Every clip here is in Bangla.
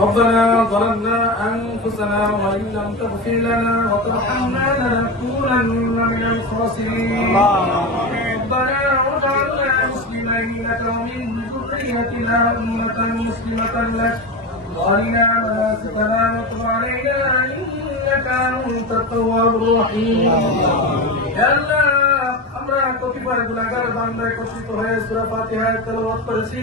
ربنا ظلمنا أنفسنا وإن لم تغفر لنا وترحمنا لنكونن من الخاسرين ربنا واجعلنا مسلمين لك ومن ذريتنا أمة مسلمة لك وارنا مناسكنا وتب علينا إنك أنت التواب الرحيم يا الله আমরা কতিপয় গুণাগার বান্দায় একত্রিত হয়ে সুরা ফাতিহায় তেলাওয়াত করেছি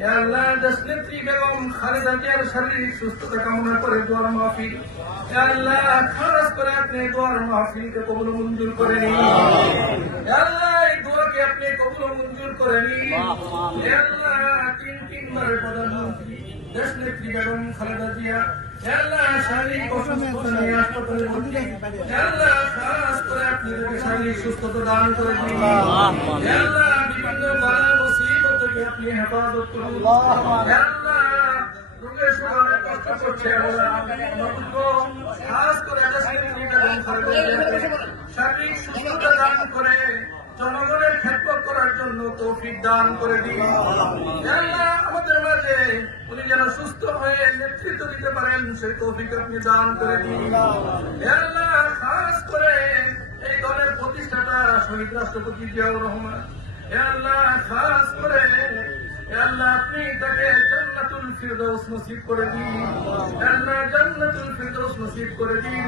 আল্লাহ দেশনেত্রী বেগম খালেদা জিয়ার শারীরিক সুস্থতা কামনা করে দোয়ার মাহফিল। আল্লাহ খাস করে আপনি দোয়ার মাহফিলকে কবুল মঞ্জুর করে নিন। আল্লাহ, এই দোয়াকে আপনি কবুল মঞ্জুর দান করে দিন। জনগণের খেদমত করার জন্য তৌফিক দান করে দিন আমাদের মাঝে উনি যেন সুস্থ হয়ে নেতৃত্ব দিতে পারেন সেই তৌফিক আপনি দান করে দিন খাস করে এই দলের প্রতিষ্ঠাতা শহীদ রাষ্ট্রপতি জিয়াউর রহমান আল্লাহ খাস করে আল্লাহ আপনি তাকে জান্নাতুল ফিরদৌস নসিব করে দিন। আল্লাহ জান্নাতুল ফিরদৌস নসিব করে দিন।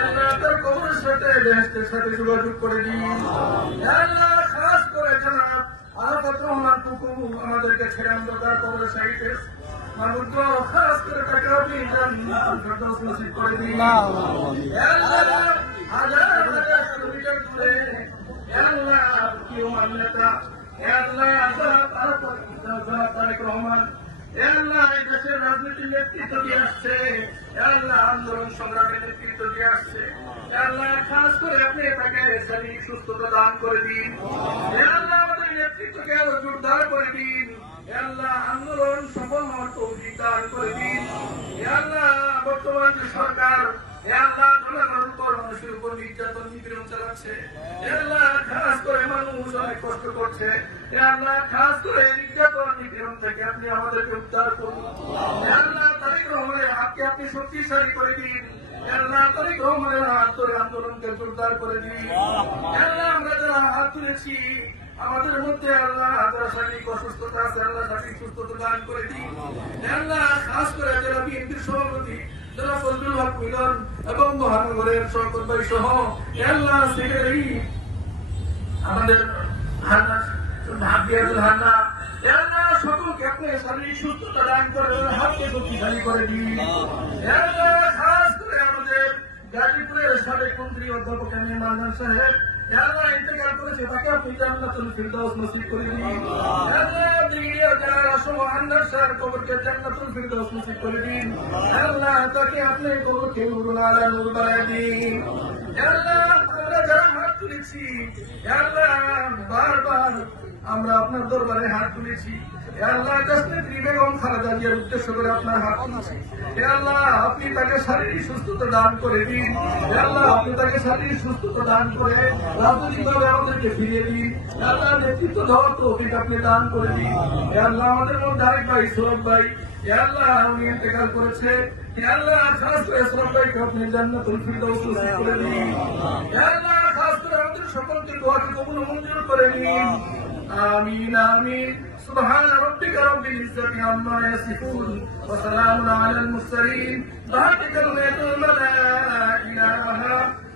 আল্লাহ তার কবরের সাথে বেহেশতের সাথে যোগাযোগ করে দিন। আল্লাহ খাস করে জনাব আরাফাত রহমান টুকু আমাদেরকে ছেড়ে আমরা তার কবরের সাইতে খাস করে তাকে আপনি জান্নাতুল ফিরদৌস নসিব করে দিন। আল্লাহ সুস্থতা দান করে দিন। হে আল্লাহ আমাদের নেতৃত্বকে আরও জোরদার করে দিন। আল্লাহ আন্দোলন সফল হওয়ার তৌফিক দান করে দিন। বর্তমান সরকার আন্দোলনকে জোরদার করে দিন। আমরা যারা হাত তুলেছি, আমাদের মধ্যে আল্লাহ শারীরিক অসুস্থতা আছে আল্লাহ শারীরিক সুস্থতা দান করে দিন। খাস করে যারা বিএনপির সভাপতি যারা ফজলুল হক মিলন এবং মহানগরের শওকত ভাই সহ আল্লাহ সেক্রেটারি আমাদের ভাবিয়াতুল হান্না আল্লাহ সকলকে আপনি শারীরিক সুস্থতা দান করে হাতকে শক্তিশালী করে দিন। আল্লাহ খাস করে আমাদের গাজীপুরের সাবেক মন্ত্রী অধ্যাপক এম এ মারজান সাহেব আল্লাহ ইন্তেকাল করেছে তাকে আপনি জান্নাতুল ফিরদাউস নসিব করে দিন আল্লাহ ব্রিগেডিয়ার জেনারেল আসম আন্দার স্যার কবরকে জান্নাতুল ফিরদাউস নসিব করে আল্লাহ, তাকে আপনি কবরকে নুরুল আলা নূর বানায় দিন। আল্লাহ আমরা আপনার দরবারে হাত তুলেছি। তাকে শারীরিক সুস্থতা দান করে দিন। তাকে শারীরিক সুস্থতা দান করে রাজনৈতিকভাবে আমাদেরকে ফিরিয়ে দিন। আল্লাহ, নেতৃত্ব দেওয়ার আপনি দান করে দিন। আল্লাহ, আমাদের মধ্যে আরেক ভাই, সৌরভ ভাই আল্লাহ উনি ইন্তেকাল করেছে হে আল্লাহ খাস করে সৌরভ ভাইকে আপনি জান্নাতুল ফিরদাউস নসিব করে দিন হে আল্লাহ খাস করে আমাদের সকলকে দোয়াকে কবুল ও মঞ্জুর করে নিন آمين آمين سبحان ربك رب العزة عما يصفون وسلام على المرسلين ذهبت كلمة لا إله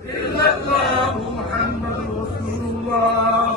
إلا الله محمد رسول الله